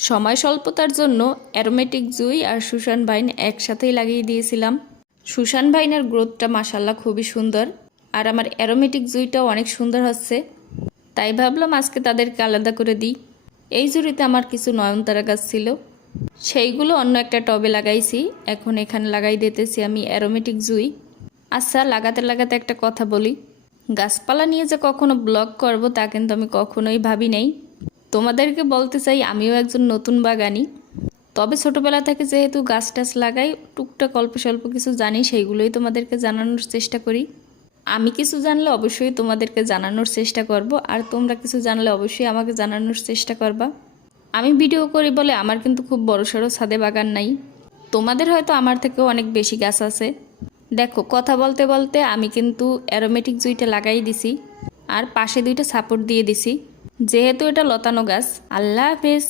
সময় স্বল্পতার জন্য অ্যারোমেটিক জুই আর সুশান ভাইন একসাথেই লাগিয়ে দিয়েছিলাম। সুশান ভাইনের গ্রোথটা মাসাল্লাহ খুবই সুন্দর আর আমার অ্যারোমেটিক জুইটাও অনেক সুন্দর হচ্ছে। তাই ভাবলাম আজকে তাদেরকে আলাদা করে দিই। এই জুড়িতে আমার কিছু নয়নতারা গাছ ছিল। সেইগুলো অন্য একটা টবে লাগাইছি। এখন এখানে লাগাই দিতেছি আমি অ্যারোমেটিক জুই। আচ্ছা লাগাতে লাগাতে একটা কথা বলি। গাছপালা নিয়ে যে কখনো ব্লগ করব তা কিন্তু আমি কখনোই ভাবি নাই। তোমাদেরকে বলতে চাই, আমিও একজন নতুন বাগানি। তবে ছোটোবেলা থেকে যেহেতু গাছ টাছ লাগাই, টুকটাক অল্প স্বল্প কিছু জানি, সেইগুলোই তোমাদেরকে জানানোর চেষ্টা করি। আমি কিছু জানলে অবশ্যই তোমাদেরকে জানানোর চেষ্টা করব, আর তোমরা কিছু জানলে অবশ্যই আমাকে জানানোর চেষ্টা করবা। আমি ভিডিও করি বলে আমার কিন্তু খুব বড় সড়ো ছাদে বাগান নাই। তোমাদের হয়তো আমার থেকেও অনেক বেশি গাছ আছে। দেখো, কথা বলতে বলতে আমি কিন্তু অ্যারোমেটিক জুইটা লাগাই দিছি, আর পাশে দুইটা সাপোর্ট দিয়ে দিছি। যেহেতু এটা লতানো গাছ আল্লাহ হাফেজ।